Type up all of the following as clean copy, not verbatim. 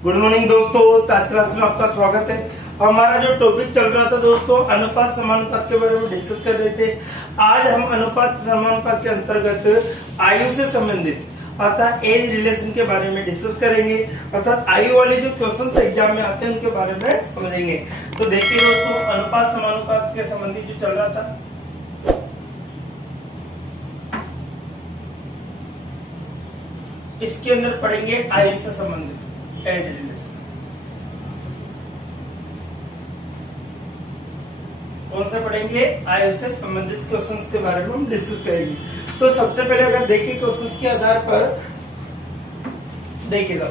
Good morning दोस्तों, आज class में आपका स्वागत है। हमारा जो टॉपिक चल रहा था दोस्तों, अनुपात समानुपात के बारे में डिस्कस कर रहे थे। आज हम अनुपात समानुपात के अंतर्गत आयु से संबंधित अर्थात एज रिलेशन के बारे में डिस्कस करेंगे। अर्थात आयु वाले जो क्वेश्चन एग्जाम में आते हैं उनके बारे में समझेंगे। तो देखिए दोस्तों, अनुपात समानुपात के संबंधित जो चल रहा था, इसके अंदर पढ़ेंगे आयु से संबंधित एज रिलेशन। कौन सा पढ़ेंगे? आयु से संबंधित क्वेश्चंस के बारे में हम डिस्कस करेंगे। तो सबसे पहले अगर देखिए क्वेश्चंस के आधार पर देखिएगा,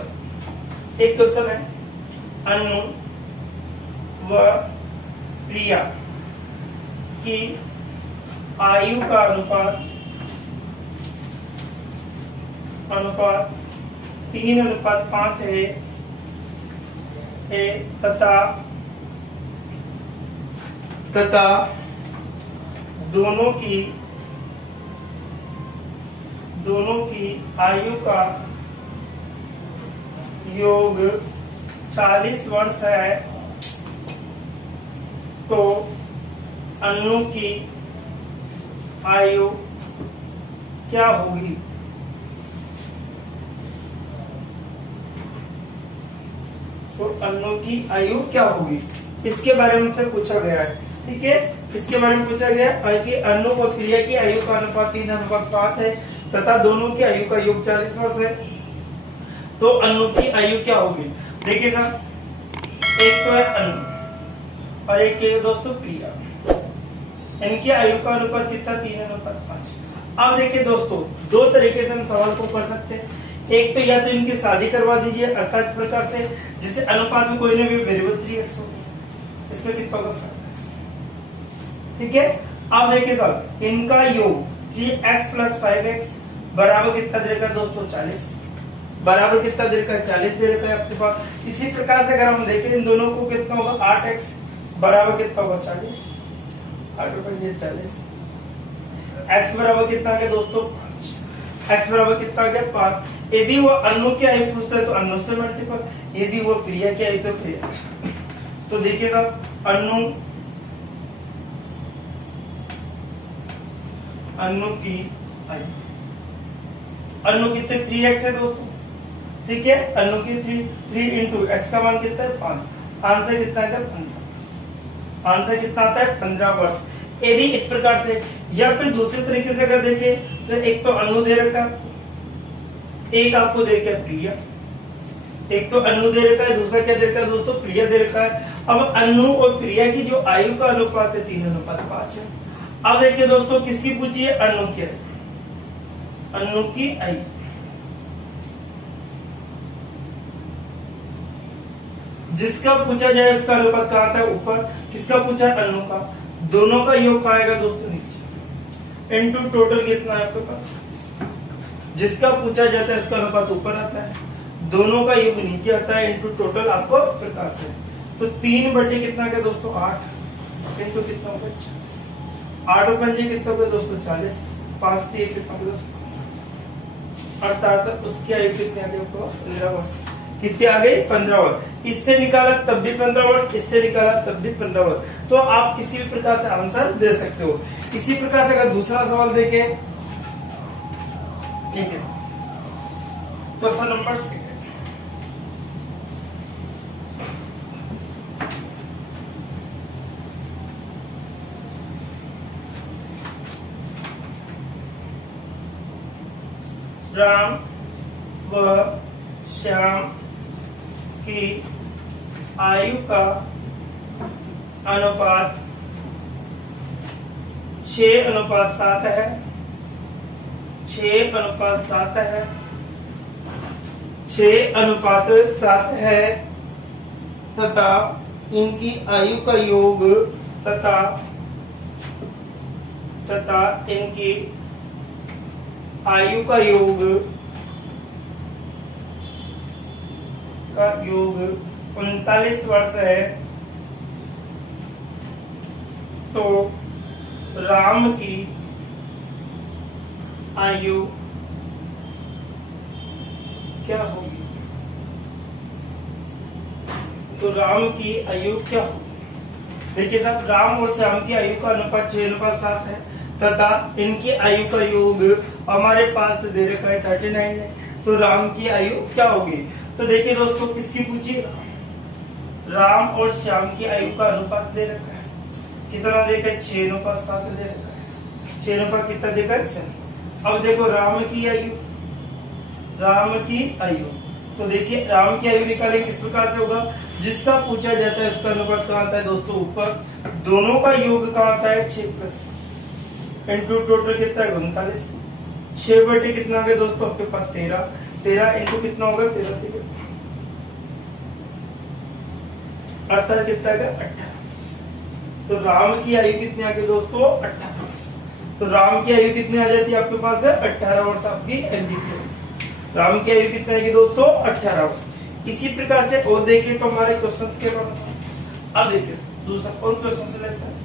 एक क्वेश्चन है, अनु व प्रिया की आयु का अनुपात 3:5 है तथा दोनों की आयु का योग 40 वर्ष है, तो अनु की आयु क्या होगी? तो अनु की आयु क्या होगी, इसके बारे में से पूछा गया है। ठीक है, इसके बारे में पूछा गया है कि अनु और प्रिया की आयु का अनुपात 3:5 है तथा दोनों की आयु का योग 40 वर्ष है, तो अनु की आयु क्या होगी? देखिए सर, एक तो है अनु और एक है दोस्तों प्रिया। इनकी आयु का अनुपात कितना? 3:5। अब देखिए दोस्तों, दो तरीके से हम सवाल को कर सकते हैं। एक तो या तो इनकी शादी करवा दीजिए, अर्थात इस प्रकार से जिसे अनुपात में कोई ना कोई वेरिएबल 3x हो, इसमें कितना होगा? 7x। ठीक है, अब देखिए साहब, इनका योग 3x + 5x बराबर कितना दे रखा है दोस्तों? 40। बराबर कितना दे रखा है? 40 दे रखा है आपके पास। इसी प्रकार से अगर हम देखें इन दोनों को, कितना होगा? 8x बराबर कितना होगा? 40। 8 × 40। x बराबर कितना आ गया दोस्तों? 5। x बराबर कितना आ गया? 5। यदि वो अनु की आयु पूछता है तो अनु से मल्टीपल, यदि वो प्रिया की आयु तो प्रिया। तो देखिए साहब, अनु की आयु, अनु कितने? 3x है दोस्तों। ठीक है, अनु की 3 × x का मान कितना है? 5। आंसर कितना है? 15। आंसर कितना आता है? 15 वर्ष। यदि इस प्रकार से, या फिर दूसरे तरीके से अगर देखें तो एक तो अनु दे रखा है, एक आपको दे रखा है प्रिया। एक तो अनु दे रखा है, दूसरा क्या दे रखा है दोस्तों? प्रिया दे रखा है। अब अनु और प्रिया की जो आयु का अनुपात है 3:5 है। अब देखिए दोस्तों, किसकी पूछी है? अनु की आयु। अनु की आयु, जिसका पूछा जाए उसका अनुपात कहाँ था? ऊपर। किसका पूछा? अनु का। दोनों का योग कहाँ आएगा दोस्तों? नीचे। इनटू टोटल कितना है आपके पास? जिसका पूछा जाता है उसका अनुपात ऊपर आता है, दोनों का योग नीचे आता है, इनटू टोटल आपको प्रकार से। तो 3 कितना का दोस्तों? 8 इनटू कितना होगा? 40। 8 और 5 कितना होगा दोस्तों? 40। 5 3 कितना होगा दोस्तों? अर्थात उसकी आयु कितनी आ गई? 15 वर्ष। कितनी आ गई? 15 वर्ष। इससे निकाला तब भी 15 वर्ष, इससे निकाला तब भी 15 वर्ष। तो आप किसी भी प्रकार से आंसर दे सकते हो। इसी प्रकार से अगर दूसरा सवाल देखें, ठीक है, क्वेश्चन नंबर 6, राम व श्याम की आयु का अनुपात 6:7 है। 6:7 है। 6:7 है तथा इनकी आयु का योग तथा इनकी आयु का योग 39 वर्ष है, तो राम की आयु क्या होगी? तो राम की आयु क्या होगी? देखिए साहब, राम और श्याम की आयु का अनुपात 6:7 है तथा इनकी आयु का योग हमारे पास दे रखा है 39 है। तो राम की आयु क्या होगी? तो देखिए दोस्तों, किसकी पूछी? राम और श्याम की आयु का अनुपात दे रखा है, कितना देखा है? 6:7 दे रखा है। 6 कितना देखा है? अब देखो राम की आयु, तो देखिए राम की आयु निकालेंगे किस प्रकार से होगा? जिसका पूछा जाता है उसका अनुपात कहाँ आता है दोस्तों? ऊपर। दोनों का योग कहाँ आता है? 6 इंटू टोटल कितना है? 39। 6 बटे कितना आ गया दोस्तों आपके पास? 13। 13 इंटू कितना होगा? 13 अर्थात कितना आ गया? 18। तो राम की आयु कितनी आ गई दोस्तों? 18। तो राम की आयु कितनी आ जाती है आपके पास? है 18 वर्ष आपकी एग्जिट। राम की आयु कितनी आएगी दोस्तों? 18 वर्ष। इसी प्रकार से और देखिए तो हमारे क्वेश्चन के बाद अब देखिए दूसरा और क्वेश्चन से लेते हैं।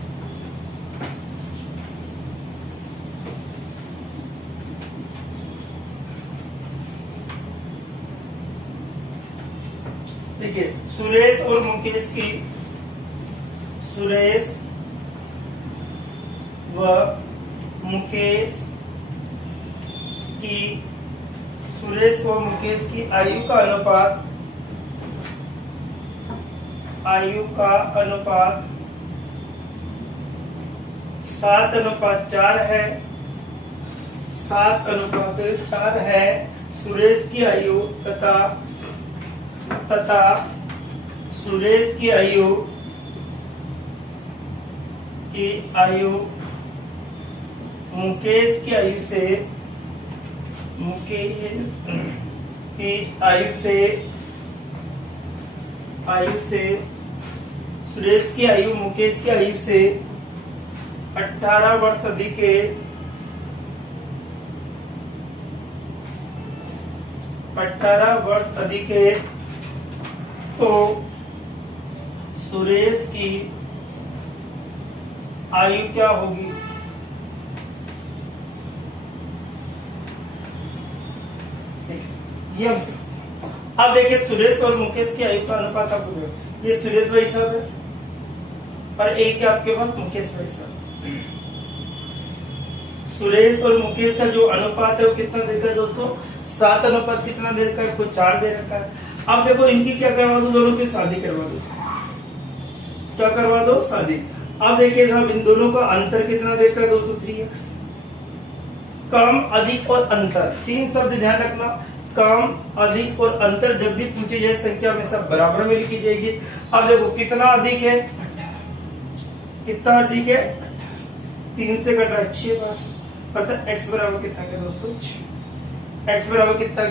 देखिए सुरेश और मुकेश की, सुरेश व मुकेश की, सुरेश व मुकेश की आयु का अनुपात 7:4 है। 7:4 है। सुरेश की आयु तथा सुरेश की आयु मुकेश की आयु से, सुरेश की आयु मुकेश की आयु से 18 वर्ष अधिक है। 18 वर्ष अधिक है। तो सुरेश की आयु क्या होगी? ये हमसे अब देखिए सुरेश और मुकेश की आयु का अनुपात आपको, ये सुरेश भाई साहब है और एक है आपके पास मुकेश भाई साहब। सुरेश और मुकेश का जो अनुपात है वो कितना देखा है दोस्तों? 7 कितना दे रखा है? 4 दे रखा है। अब देखो इनकी क्या करवा दो? दोनों की शादी करवा दो। क्या करवा दो? शादी। अब देखिए साहब इन दोनों का अंतर कितना देखा है दोस्तों? 3x। कम, अधिक और अंतर, 3 शब्द ध्यान रखना। कम, अधिक और अंतर जब भी पूछी जाए संख्या में सब बराबर में लिखी जाएगी। अब देखो कितना अधिक है? 18। कितना अधिक है? 3 से कट रहा है 6 बार, अर्थात x बराबर कितना है दोस्तों? 6। x बराबर कितना है?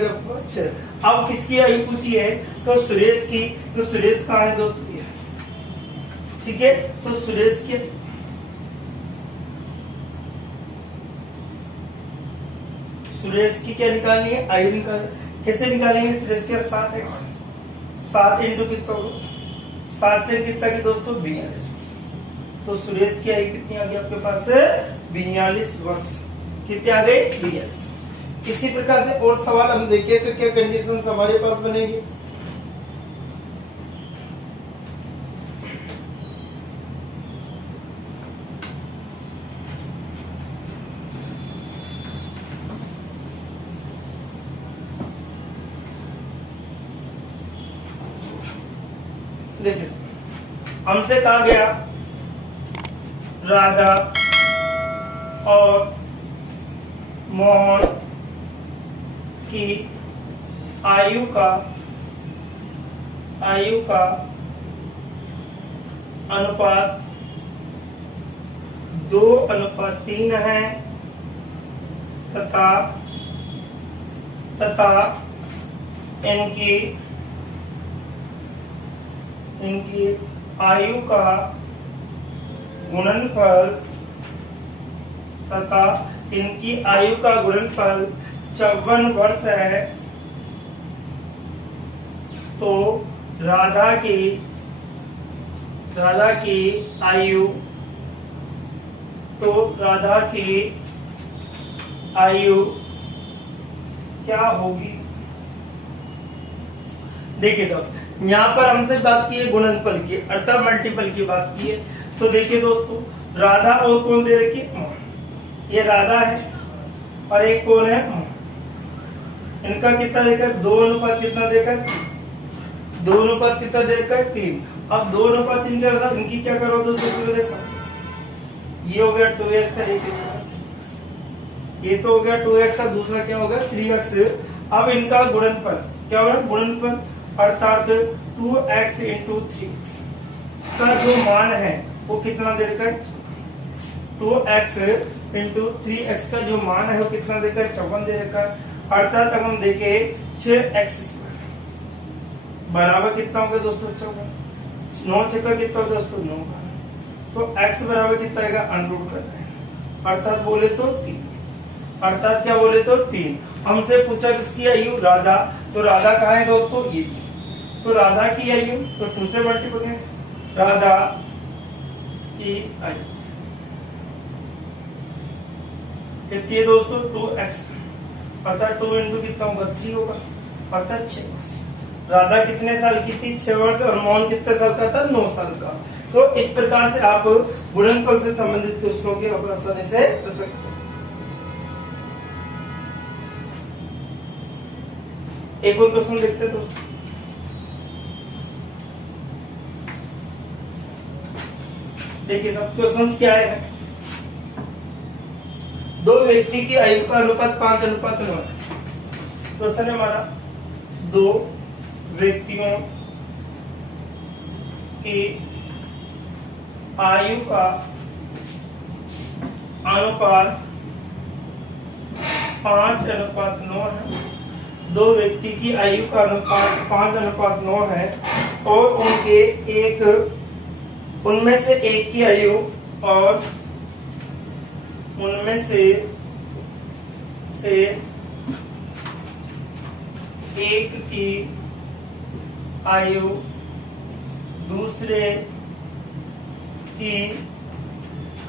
6। अब किसकी आयु पूछी है? तो सुरेश की। तो सुरेश कहाँ है दोस्तों? ठीक है, तो सुरेश की क्या निकालनी है? आयु निकालनी। कैसे निकालेंगे? सुरेश के 7x। 7 इंटू कितना होगा? 7 से कितना की दोस्तों? 42। तो सुरेश की आयु कितनी आ गई आपके पास? 42 वर्ष। कितनी आ गई? 42। इसी प्रकार से और सवाल हम देखें तो क्या कंडीशन हमारे पास बनेगी? देखिए हमसे कहा गया राधा और मोहन की आयु का अनुपात 2:3 है तथा इनकी आयु का गुणनफल 54 वर्ष है। तो राधा की आयु क्या होगी? देखिए साहब यहाँ पर हमसे बात की है गुणनफल की, अर्थात मल्टीपल की बात की है। तो देखिए दोस्तों, राधा और कौन दे रखी है, ये राधा है और एक कौन है, इनका कितना देकर 2 अनुपात कितना देकर 2 अनुपात कितना देकर 3। अब 2 अनुपात 3 का इनकी क्या करो दोस्तों, ये हो गया 2x है, ये तो हो गया 2x और दूसरा क्या होगा 3x। अब इनका गुणनफल क्या होगा, गुणनफल अर्थात 2x इंटू 3x का जो मान है वो कितना दे रखा है, 2x इंटू 3x का जो मान है वो कितना देकर 54 दे रखा है। अर्थात अगर हम देखें 6x² बराबर कितना होगा दोस्तों 54, 9 छक्का कितना होगा दोस्तों 9, तो x बराबर कितना आएगा अनरूट करना है, अर्थात बोले तो 3, अर्थात क्या बोले तो 3। हमसे पूछा किसकी आयु, राधा, तो राधा कहाँ है दोस्तों, ये, तो राधा की आयु तो 2 से मल्टीपल है, राधा की आयु कितनी है दोस्तों 2x, अर्थात 2 इंटू कितना होगा 3 होगा, अर्थात 6 वर्ष। राधा कितने साल की थी, 6 वर्ष, और मोहन कितने साल का था, 9 साल का। तो इस प्रकार से आप गुणनफल से संबंधित प्रश्नों के आसानी से कर सकते हैं। एक और क्वेश्चन देखते हैं दोस्तों, देखिए सब क्वेश्चन क्या है, 2 व्यक्ति की आयु का अनुपात 5:9 है। क्वेश्चन है हमारा, 2 व्यक्तियों की आयु का अनुपात 5:9 है। 2 व्यक्ति की आयु का अनुपात 5:9 है और उनमें से एक की आयु और उनमें से एक की आयु दूसरे की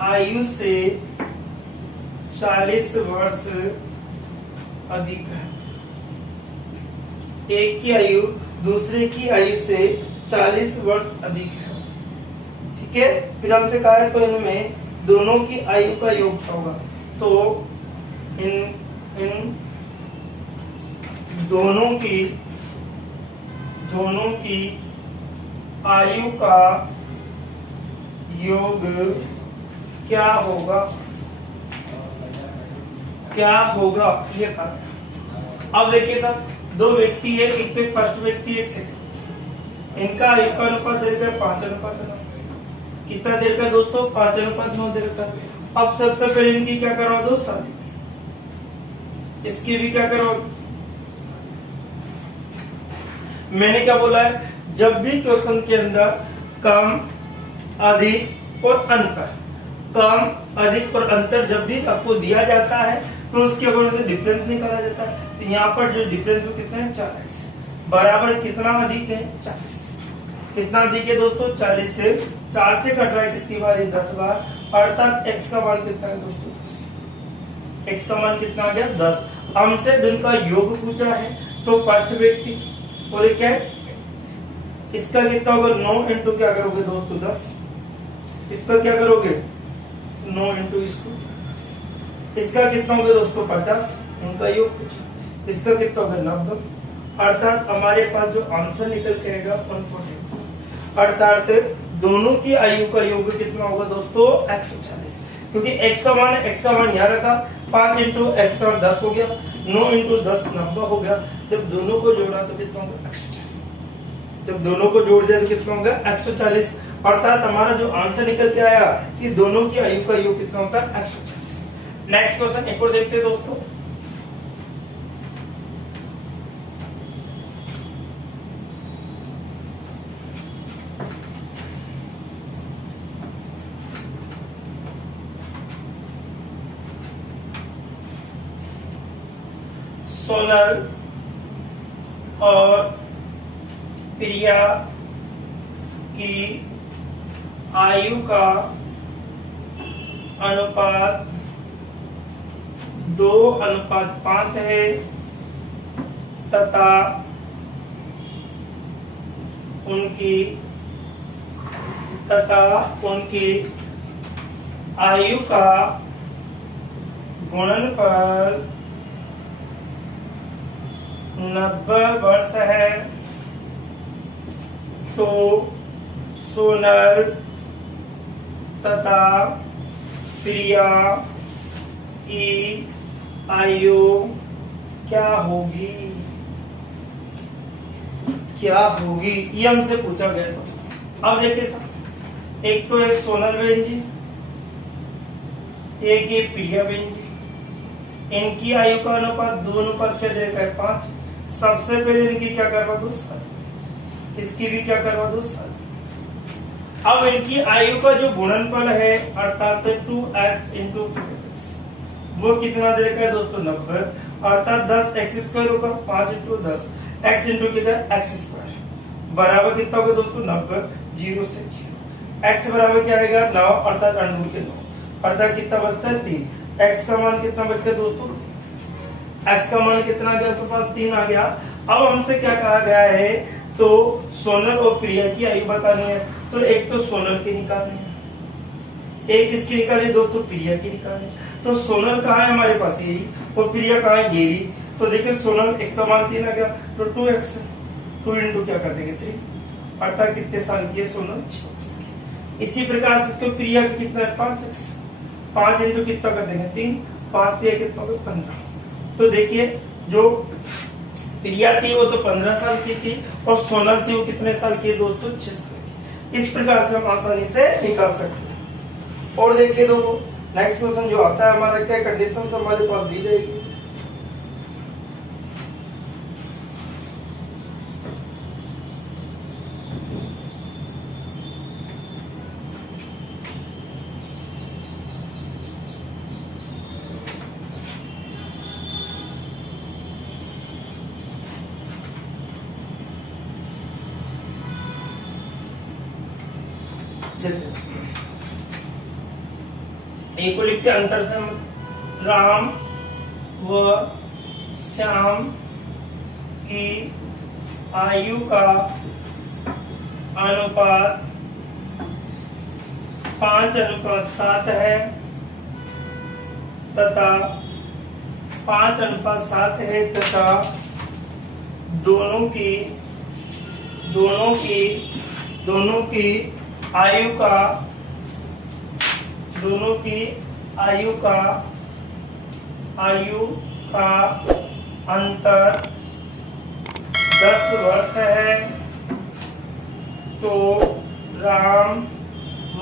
आयु से 40 वर्ष अधिक है। एक की आयु दूसरे की आयु से 40 वर्ष अधिक है, ठीक है। फिर हमसे कहा है तो इनमें दोनों की आयु का योग क्या होगा, तो इन दोनों की आयु का योग क्या होगा ये कहा। अब देखिए साहब, 2 व्यक्ति है, एक तो फर्स्ट व्यक्ति एक सेकंड, इनका आयु का अनुपात दे रखा है 5:9, कितना दे रखा है दोस्तों 5:9 दे रखा है। अब सबसे पहले इनकी क्या करवा दो शादी, इसकी भी क्या करो, मैंने क्या बोला है, जब भी क्वेश्चन के अंदर कम अधिक और अंतर, कम अधिक और अंतर जब भी आपको दिया जाता है तो उसके ऊपर से डिफरेंस निकाला जाता है। तो यहाँ पर जो डिफरेंस वो कितना है 40, बराबर कितना अधिक है 40, कितना अधिक है दोस्तों 40 से 4 से कट रहा है कितनी बार, 10 बार, अर्थात x का मान कितना है दोस्तों 10, x का मान कितना आ गया 10। हमसे दिन का योग पूछा है तो फर्स्ट व्यक्ति बोले कैस, इसका कितना होगा 9 इंटू क्या करोगे दोस्तों 10, इसका क्या करोगे 9 इंटू इसको, इसका कितना होगा दोस्तों 50, उनका योग पूछा, इसका कितना होगा 90, अर्थात हमारे पास जो आंसर निकल के आएगा 140, अर्थात दोनों की आयु का योग कितना होगा दोस्तों 140, क्योंकि x का मान यहाँ रखा, 5 इंटू एक्स का 10 हो गया, 9 इंटू 10 90 हो गया। जब दोनों को जोड़ा तो कितना होगा 140, जब दोनों को जोड़ दिया तो कितना होगा 140, अर्थात हमारा जो आंसर निकल के आया कि दोनों की आयु का योग कितना होता है 140। नेक्स्ट क्वेश्चन एक और देखते हैं दोस्तों, सोनल और प्रिया की आयु का अनुपात 2:5 है तथा उनकी आयु का गुणनफल 90 वर्ष है, तो सोनल तथा प्रिया की आयु क्या होगी? ये हमसे पूछा गया दोस्तों। अब देखिए सर, एक तो है सोनल बहन जी, एक ये प्रिया बहन जी। इनकी आयु का अनुपात 2 अनुपात क्या देता है? 5। सबसे पहले इनकी क्या करवा दो? 7। इसकी भी क्या करवा दो? 7। अब इनकी आयु का जो गुणनफल है अर्थात 2x इंटू 4x, वो कितना देगा है दोस्तों? 90। अर्थात 10x² होगा, 5 इंटू 10 x इंटू कितना? x² बराबर कितना होगा दोस्तों? 90। 0 से 0 x बराबर क्या आएगा? 9, अर्थात अंडूर के 9, अर्थात कितना बचता है? 3। x का मान कितना बच गया दोस्तों? x का मान कितना आ गया आपके पास? 3 आ गया। अब हमसे क्या कहा गया है? तो सोनल और प्रिया की आयु बतानी है। तो एक तो सोनल की निकालनी है, एक इसकी निकाली दोस्तों, प्रिया की निकालनी है। तो सोनल कहाँ है हमारे पास? ये और प्रिया कहाँ है? ये। तो देखिए सोनल x का मान 3 आ गया, तो 2x 2 इंटू क्या कर देंगे? 3, अर्थात कितने साल की है सोनल? 6 वर्ष की। इसी प्रकार से तो प्रिया का कितना है? 5x 5 इंटू कितना कर देंगे? 3, 5 दिया कितना होगा? 15। तो देखिए जो प्रिया थी वो तो 15 साल की थी और सोनल थी वो कितने साल की है दोस्तों? 6 साल की। इस प्रकार से हम आसानी से निकाल सकते हैं। और देखिए दो नेक्स्ट क्वेश्चन जो आता है हमारा, क्या कंडीशन हमारे पास दी जाएगी? एक को लिखते अंतर से राम व श्याम की आयु का अनुपात 5:7 है तथा 5:7 है तथा दोनों की आयु का अंतर 10 वर्ष है, तो राम व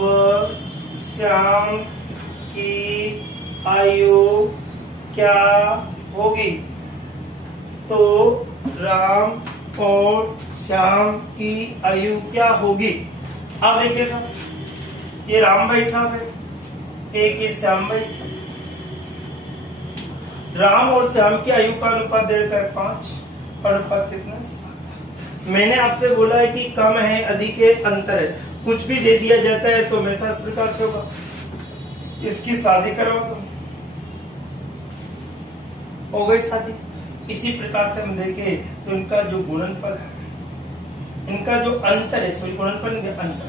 श्याम की आयु क्या होगी? तो राम और श्याम की आयु क्या होगी? अब देखिए सर, ये राम भाई साहब है, एक ये श्याम भाई साहब। राम और श्याम की आयु का अनुपात देता है 5, अनुपात कितना? 7। मैंने आपसे बोला है कि कम है, अधिक है, अंतर है। कुछ भी दे दिया जाता है तो हमेशा इस प्रकार से होगा। इसकी शादी करवा दो, हो गई शादी। इसी प्रकार से हम देखें तो इनका जो गुणनफल है, इनका जो अंतर है, सॉरी गुणनफल नहीं, अंतर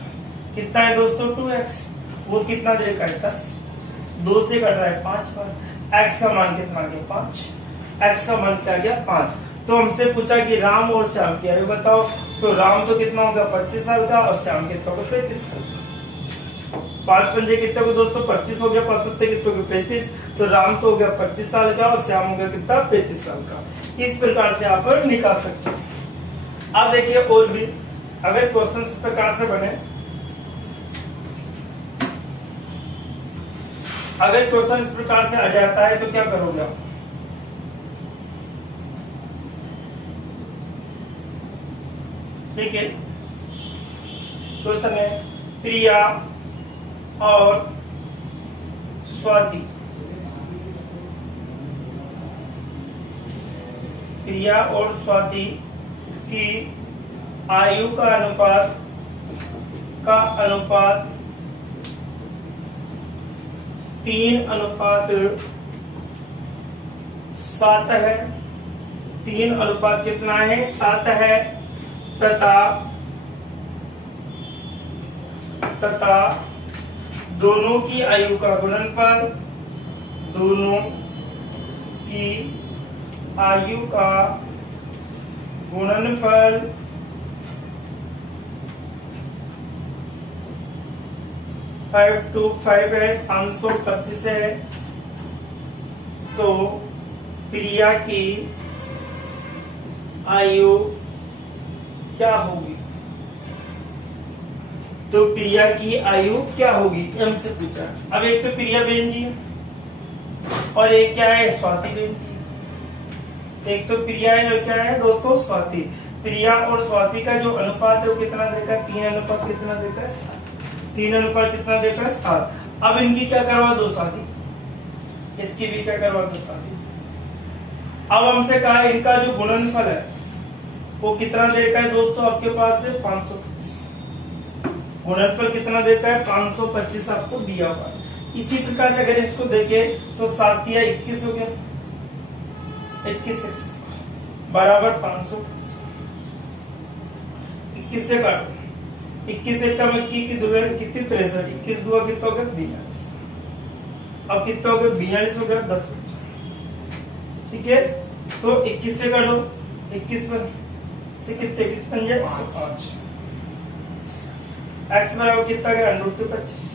कितना है दोस्तों? 2x। वो कितना देगा? 10। 2 से कट रहा है 5 बार। x का मान कितना आ गया? 5। x का मान क्या आ गया? 5। तो हमसे पूछा कि राम और श्याम की आयु बताओ। तो राम तो कितना होगा? 25 साल का, और श्याम कितना होगा? 35 साल का। 5 पंजे कितने को दोस्तों? 25 हो गया, 5 सत्ते कितने को? 35। तो राम तो हो गया 25 साल का और श्याम हो गया कितना? 35 साल का। इस प्रकार से आप निकाल सकते हैं। अब देखिए और भी अगर क्वेश्चन इस प्रकार से बने, अगर क्वेश्चन इस प्रकार से आ जाता है तो क्या करोगे आप? ठीक है, क्वेश्चन है प्रिया और स्वाति, प्रिया और स्वाति की आयु का अनुपात 3:7 है। 3 अनुपात कितना है? 7 है तथा तथा दोनों की आयु का गुणनफल, दोनों की आयु का गुणनफल 5 to 5 है, 525 है। तो प्रिया की आयु क्या होगी? तो प्रिया की आयु क्या होगी हमसे पूछा। अब एक तो प्रिया बहन जी है और एक क्या है, स्वाति बहन जी। एक तो प्रिया है और क्या है दोस्तों, स्वाति। प्रिया और स्वाति का जो अनुपात है वो कितना देखा, 3 अनुपात कितना देखा, 7। 3 अनुपात कितना देखा, 7। अब इनकी क्या करवा दो, शादी। इसकी भी क्या करवा दो, शादी। अब हमसे कहा इनका जो गुणनफल है वो कितना देखा है दोस्तों, आपके पास है 525। गुणनफल कितना देखा है, 525 आपको दिया हुआ है। इसी प्रकार से अगर इसको देखे तो 7 या 21 हो गया, 21 बराबर 500। 21 से काटो, 21 एक कम 21 की दुआ कितनी, 63। 21 दुआ कितना हो गया, 42। अब कितना हो गया, 42 हो गया, 10 ठीक है। तो 21 से काटो, 21 पर से कितने, 21 पंजे 105। x बराबर कितना गया, √25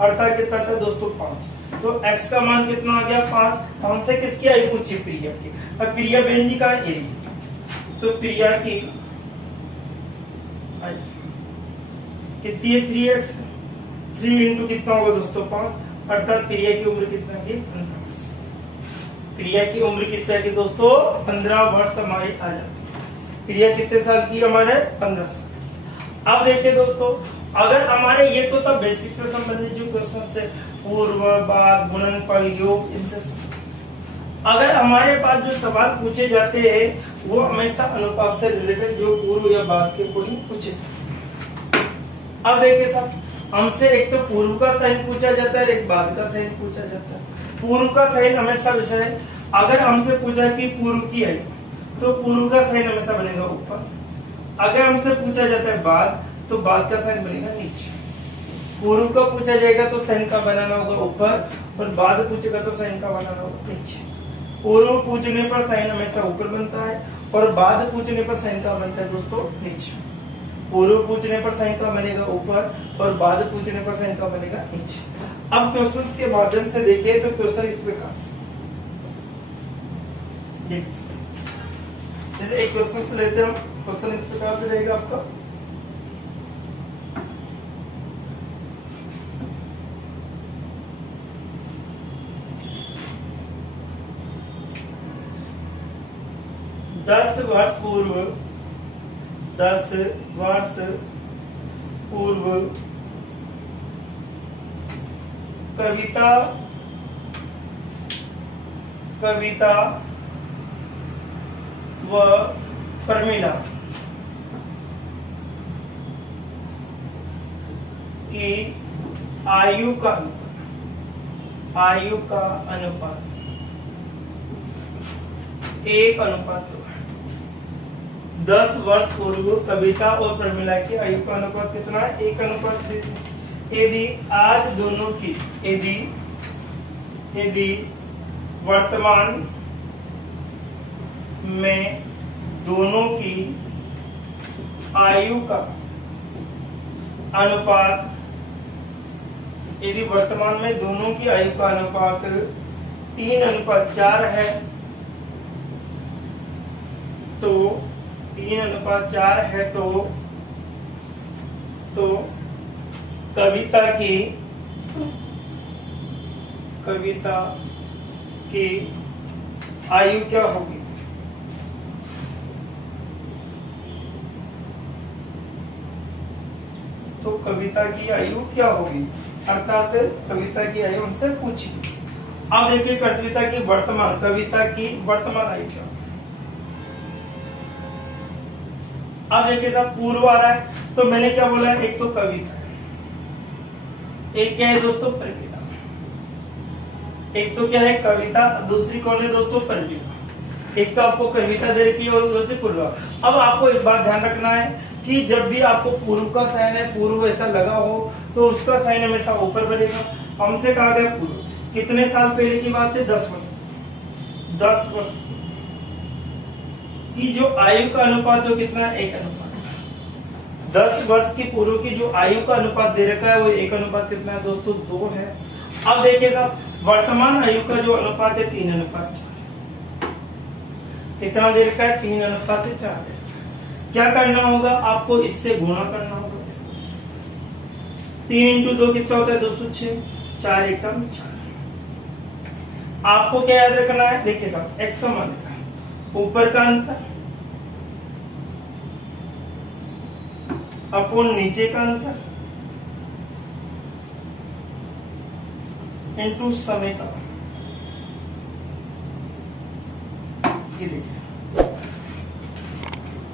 अर्थात कितना था दोस्तों, 5। तो x का मान कितना आ गया, 5। हमसे किसकी आयु पूछी, प्रिया की। अब प्रिया बहन जी का है, तो प्रिया की कितनी है, 3x। 3 इंटू कितना होगा दोस्तों, 5। अर्थात प्रिया की उम्र कितना है, 15। प्रिया की उम्र कितना है दोस्तों, 15 वर्ष हमारी आ जाती है। प्रिया कितने साल की हमारे, 15 साल। अब देखिए दोस्तों, अगर हमारे ये तो तब बेसिक से संबंधित जो क्वेश्चन थे, पूर्व, बाद, गुणनफल, योग, इनसे। अगर हमारे पास जो सवाल पूछे जाते हैं वो हमेशा अनुपात से रिलेटेड, जो पूर्व या बाद के अकॉर्डिंग पूछे। अब देखिए साहब, हमसे एक तो पूर्व का साइन पूछा जाता है, एक बाद का साइन पूछा जाता है। पूर्व का साइन हमेशा विषय है। अगर हमसे पूछा कि पूर्व की आयु, तो पूर्व का साइन हमेशा बनेगा ऊपर। अगर हमसे पूछा जाता है बाद, तो बाद का साइन बनेगा नीचे। पूर्व का पूछा जाएगा तो साइन का बनाना होगा ऊपर, और बाद पूछेगा तो साइन का बनाना होगा नीचे। पूर्व पूछने पर साइन हमेशा ऊपर बनता है, और बाद पूछने पर साइन का बनता है दोस्तों नीचे। पूर्व पूछने पर साइन का बनेगा ऊपर, और बाद पूछने पर साइन का बनेगा नीचे। अब क्वेश्चंस के माध्यम से देखिए तो क्वेश्चन इस प्रकार से, जैसे एक क्वेश्चन लेते हैं, क्वेश्चन इस प्रकार से रहेगा आपका। दस वर्ष पूर्व कविता व प्रमिला की आयु का अनुपात 1:2। 10 वर्ष पूर्व कविता और प्रमिला की आयु का अनुपात कितना है, 1:3। यदि आज दोनों की, यदि वर्तमान में दोनों की आयु का अनुपात, यदि वर्तमान में दोनों की आयु का अनुपात 3:4 है, तो 3:4 है तो कविता की आयु क्या होगी। तो कविता की आयु क्या होगी, अर्थात कविता की आयु हमसे पूछी। अब देखिए कविता की वर्तमान आयु क्या। अब देखिए साहब, पूर्व आ रहा है तो मैंने क्या बोला है, एक तो कविता है, एक क्या है दोस्तों, प्रमिला। एक तो क्या है कविता, दूसरी कौन है दोस्तों, प्रमिला। एक तो आपको कविता दे रखी है और दूसरी पूर्व। अब आपको एक बात ध्यान रखना है कि जब भी आपको पूर्व का साइन है, पूर्व ऐसा लगा हो तो उसका साइन हमेशा ऊपर बनेगा। हमसे कहा गया पूर्व, कितने साल पहले की बात है? 10 वर्ष। 10 वर्ष की जो आयु का अनुपात है कितना है? 1:। 10 वर्ष की पूर्व की जो आयु का अनुपात दे रखा है वो 1 कितना है दोस्तों? 2 है। अब देखिए साहब, वर्तमान आयु का जो अनुपात है 3:4। कितना दे रखा है? 3:4। क्या करना होगा? आपको इससे गुणा करना होगा। 3 × 2 कितना होता है? 206। 4 एकम 4। आपको क्या याद रखना है? देखिए साहब, x का मान लिखा है, ऊपर का अंतर अपॉन नीचे का अंतर इनटू समय का। ये देखिए,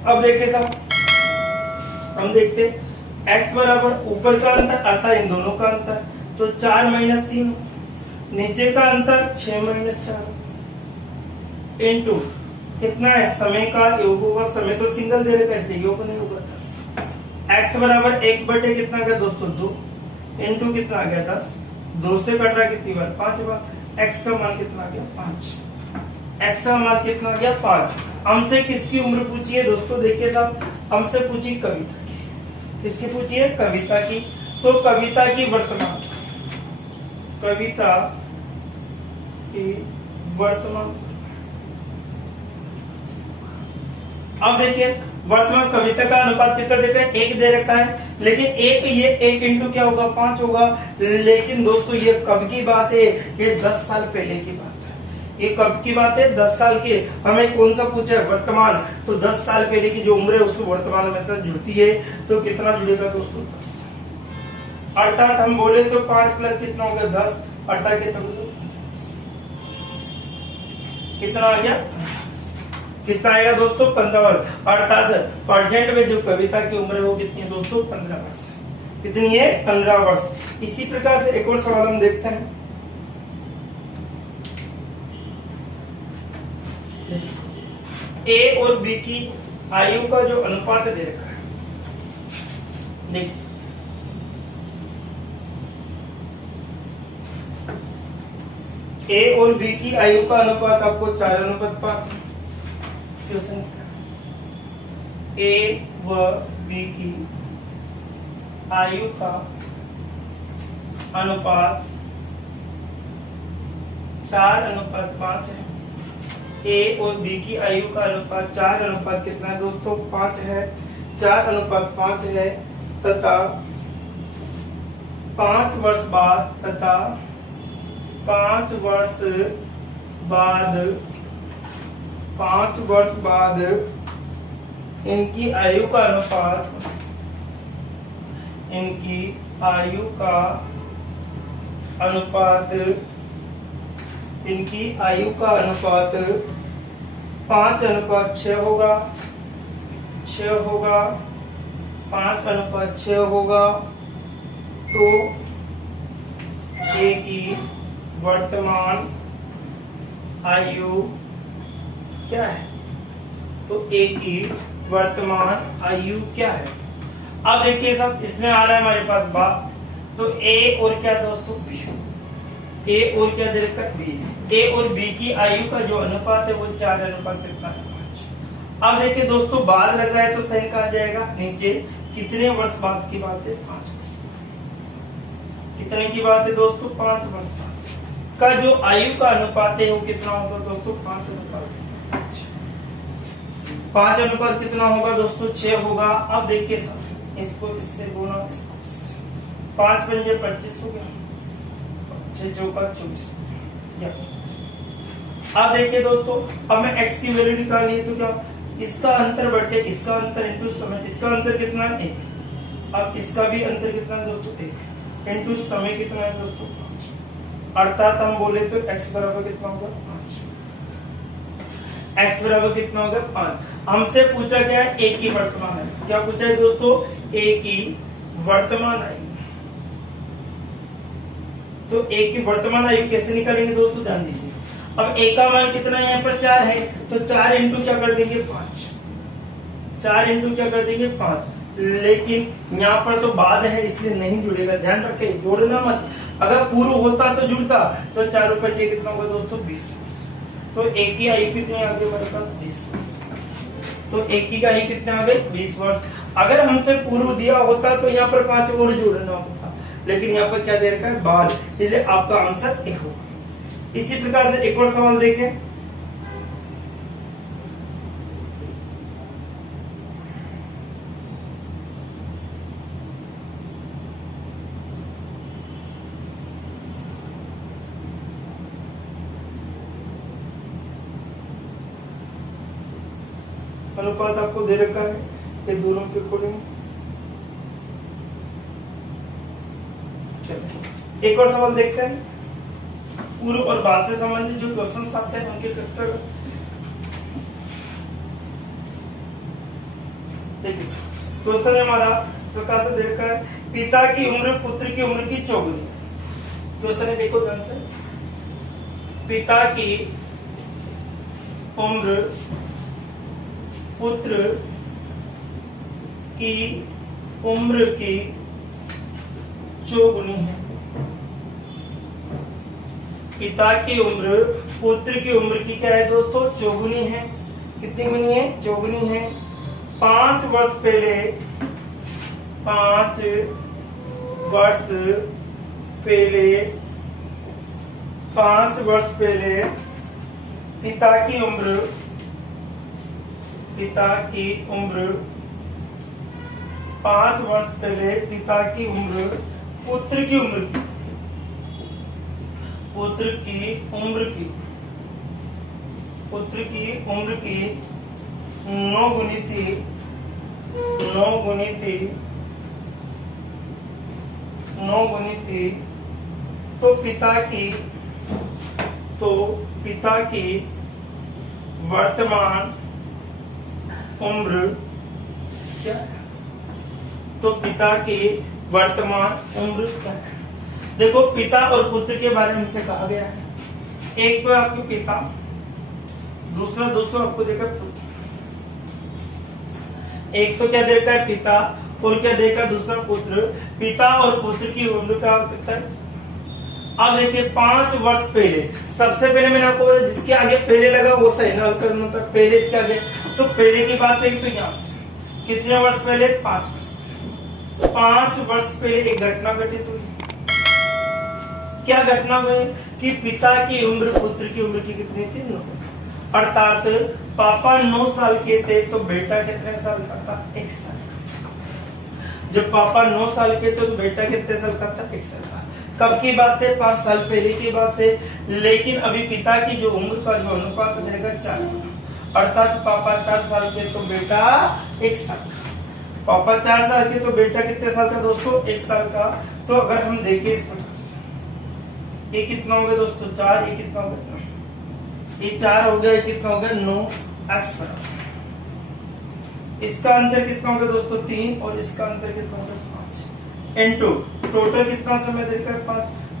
अब देखिए साहब, हम देखते x बराबर ऊपर का अंतर अर्थात इन दोनों का अंतर, तो 4 - 3, नीचे का अंतर 6 - 4 इनटू कितना है? समय का योग होगा। समय तो सिंगल दे रखा है इसलिए योग नहीं होगा 10। x बराबर 1 कितना गया दोस्तों? 2 इनटू कितना आ गया? 10। 2 से कट रहा कितनी बार? 5 बार। x का मान कितना आ गया? 5। x का मान कितना आ गया? 5। हमसे किसकी उम्र पूछी है दोस्तों? देखिए साहब, हमसे पूछी कविता की। किसकी पूछी है? कविता की। तो कविता की वर्तमान, कविता की वर्तमान, अब देखिए वर्तमान कविता का अनुपात कितना देखा है? 1 दे रखा है, लेकिन ये 1 इंटू क्या होगा? 5 होगा। लेकिन दोस्तों ये कब की बात है? ये 10 साल पहले की बात है। ये कब की बात है? 10 साल की। हमें कौन सा पूछा है? वर्तमान। तो 10 साल पहले की जो उम्र है उसको वर्तमान में से जुड़ती है, तो कितना जुड़ेगा दोस्तों? 10। अर्थात हम बोले तो 5 प्लस कितना हो गया? 10। अर्थात कितना आ गया? कितना आएगा दोस्तों? 15 वर्ष। अर्थात प्रेजेंट में जो कविता की उम्र है वो कितनी है दोस्तों? 15 वर्ष। कितनी है? 15 वर्ष। इसी प्रकार से एक और सवाल हम देखते हैं। ए और बी की आयु का जो अनुपात दे रखा है, देखिए ए और बी की आयु का अनुपात आपको 4:5। ए व बी की आयु का अनुपात 4:5 है। ए और बी की आयु का अनुपात 4 कितना है दोस्तों? 5 है। 4:5 है तथा 5 वर्ष बाद, तथा 5 वर्ष बाद इनकी आयु का अनुपात, इनकी आयु का अनुपात, इनकी आयु का अनुपात 5:6 होगा। 6 होगा, 5:6 होगा। तो ए की वर्तमान आयु क्या है? तो ए की वर्तमान आयु क्या है? अब देखिए सब, इसमें आ रहा है हमारे पास बात, तो ए और क्या दोस्तों? बी। ए और क्या दे रखा है? बी। ए और बी की आयु का जो अनुपात है वो 4:5 कितना है? 5। अब देखिए दोस्तों, बाद लग रहा है तो सही कहा जाएगा नीचे। कितने वर्ष बाद की बात है? 5 वर्ष। कितने की बात है दोस्तों? 5 वर्ष बाद का जो आयु का अनुपात है वो कितना होगा दोस्तों? 5:5। 5 कितना होगा दोस्तों? 6 होगा। अब देखिए सब, इसको इससे गुणा, इसको 5 × 25 हो गया, 6 × 24। अब देखिए दोस्तों, अब मैं x की वैल्यू निकालनी है तो क्या? इसका अंतर बटे इसका अंतर इंटू समय। इसका अंतर कितना है? 1। अब इसका भी अंतर कितना है दोस्तों? 1 इंटू समय कितना है दोस्तों? 5। अर्थात हम बोले तो x बराबर कितना होगा? 5। x बराबर कितना होगा? 5। हमसे पूछा गया है ए की वर्तमान आयु। क्या पूछा है दोस्तों? ए की वर्तमान आयु। तो ए की वर्तमान आयु कैसे निकालेंगे दोस्तों? ध्यान दीजिए। अब ए का मान कितना है? यहाँ पर 4 है, तो 4 इंटू क्या कर देंगे? 5। 4 इंटू क्या कर देंगे? 5। लेकिन यहाँ पर तो बाद है इसलिए नहीं जुड़ेगा, ध्यान रखे, जोड़ना मत। अगर पूर्व होता तो जुड़ता, तो 4 रुपए के कितना होगा दोस्तों 20। तो एक की आयु कितनी आ गई हमारे पास 20 वर्ष। तो एक की आयु कितने आ गए 20 वर्ष। अगर हमसे पूर्व दिया होता तो यहाँ पर 5 और जोड़ना होता, लेकिन यहाँ पर क्या दे रखा है बाद, इसलिए आपका आंसर एक होगा। इसी प्रकार से एक और सवाल देखें। अनुपात आपको दे रखा है ये दोनों के अकॉर्डिंग। एक और सवाल देखते हैं, पूर्व और बाद से संबंधित जो क्वेश्चन आते हैं उनके क्लस्टर। देखिए क्वेश्चन हमारा प्रकार से दे रखा है, पिता की उम्र पुत्र की उम्र की चौगुनी। क्वेश्चन है, देखो ध्यान से, पिता की उम्र पुत्र की उम्र की चौगुनी है। पिता की उम्र पुत्र की उम्र की क्या है दोस्तों चौगुनी है। कितनी गुनी है चौगुनी है। 5 वर्ष पहले 5 वर्ष पहले 5 वर्ष पहले पिता की उम्र 5 वर्ष पहले पिता की उम्र पुत्र की उम्र की 9 गुनी थी। तो पिता की वर्तमान उम्र क्या है? तो पिता की वर्तमान उम्र क्या है? देखो पिता और पुत्र के बारे में से कहा गया है, एक तो आपके पिता, दूसरा दोस्तों आपको देखा पुत्र। एक तो क्या देखा है पिता और क्या देखा दूसरा पुत्र। पिता और पुत्र की उम्र का कितना है। अब देखिए 5 वर्ष पहले, सबसे पहले मैंने आपको बताया जिसके आगे पहले लगा वो सही ना करना था, पहले इसके आगे। तो पहले की बात है तो यहाँ से कितने वर्ष पहले 5 वर्ष। 5 वर्ष पहले एक घटना घटित हुई। क्या घटना हुई कि पिता की उम्र पुत्र की उम्र की कितनी थी 9। अर्थात पापा 9 साल के थे तो बेटा कितने साल का था 1 साल का। जब पापा 9 साल के थे तो बेटा कितने साल का था 1 साल का। कब की बात है 5 साल पहले की बात है। लेकिन अभी पिता की जो उम्र का जो अनुपात रहेगा 4, अर्थात पापा 4 साल के तो बेटा 1 साल का। पापा 4 साल के तो बेटा कितने साल का दोस्तों 1 साल का। तो अगर हम देखें इस प्रकार से, ये कितना हो गया दोस्तों 4, ये कितना हो गया, ये 4 हो गया, ये कितना हो गया 9 x बराबर। इसका अंतर कितना हो गया दोस्तों 3 और इसका अंतर कितना हो गया 5 इनटू टोटल कितना समय देकर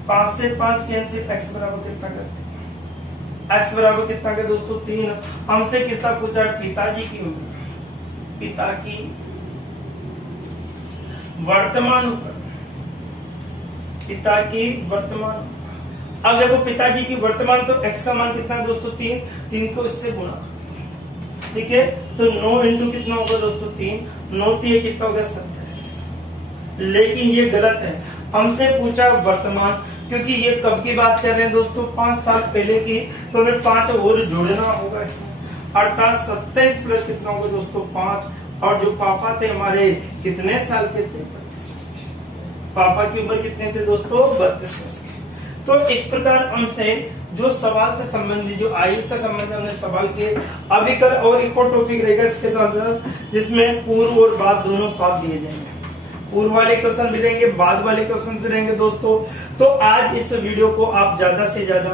5 से 5 कैंसिल, x बराबर कितना करते हैं, x बराबर कितना का दोस्तों 3। हमसे किसका पूछा है पिताजी की उम्र, पिता की वर्तमान उम्र, पिता की वर्तमान। अब देखो पिताजी की वर्तमान तो x का मान कितना है दोस्तों 3 को इससे गुणा, ठीक है। तो 9 इंटू कितना होगा दोस्तों 3, 9 3 कितना होगा 27। लेकिन ये गलत है, हमसे पूछा वर्तमान, क्योंकि ये कब की बात कर रहे हैं दोस्तों 5 साल पहले की। तो हमें 5 और जोड़ना होगा इसमें, अर्थात 27 प्लस कितना होगा दोस्तों 5। और जो पापा थे हमारे कितने साल के थे 32। पापा की उम्र कितने थे दोस्तों 32 वर्ष के। तो इस प्रकार हमसे जो सवाल से संबंधित, जो आयु से संबंधित हमने सवाल किए। अभी कल और एक और टॉपिक रहेगा इसके अंदर, जिसमें पूर्व और बाद दोनों साथ दिए जाएंगे। पूर्व वाले क्वेश्चन भी रहेंगे, बाद वाले क्वेश्चन भी रहेंगे दोस्तों। तो आज इस वीडियो को आप ज्यादा से ज्यादा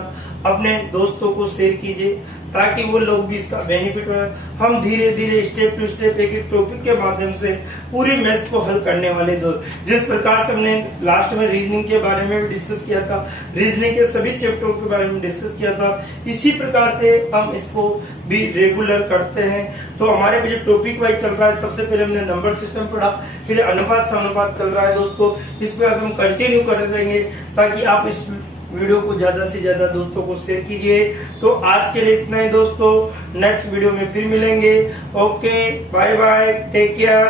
अपने दोस्तों को शेयर कीजिए, ताकि वो लोग भी इसका बेनिफिट हो। हम धीरे धीरे स्टेप टू स्टेप एक एक टॉपिक के माध्यम से पूरी मैथ्स को हल करने वाले दोस्त। जिस प्रकार से हमने लास्ट में रीजनिंग के बारे में भी डिस्कस किया था, रीजनिंग के सभी चैप्टरों के बारे में डिस्कस किया था, इसी प्रकार से हम इसको भी रेगुलर करते हैं। तो हमारे जो टॉपिक वाइज चल रहा है, सबसे पहले हमने नंबर सिस्टम पढ़ा, फिर अनुपात समानुपात चल रहा है दोस्तों। इस पर हम कंटिन्यू कर देंगे ताकि आप इस वीडियो को ज्यादा से ज्यादा दोस्तों को शेयर कीजिए। तो आज के लिए इतना ही दोस्तों, नेक्स्ट वीडियो में फिर मिलेंगे। Okay, bye bye, take care.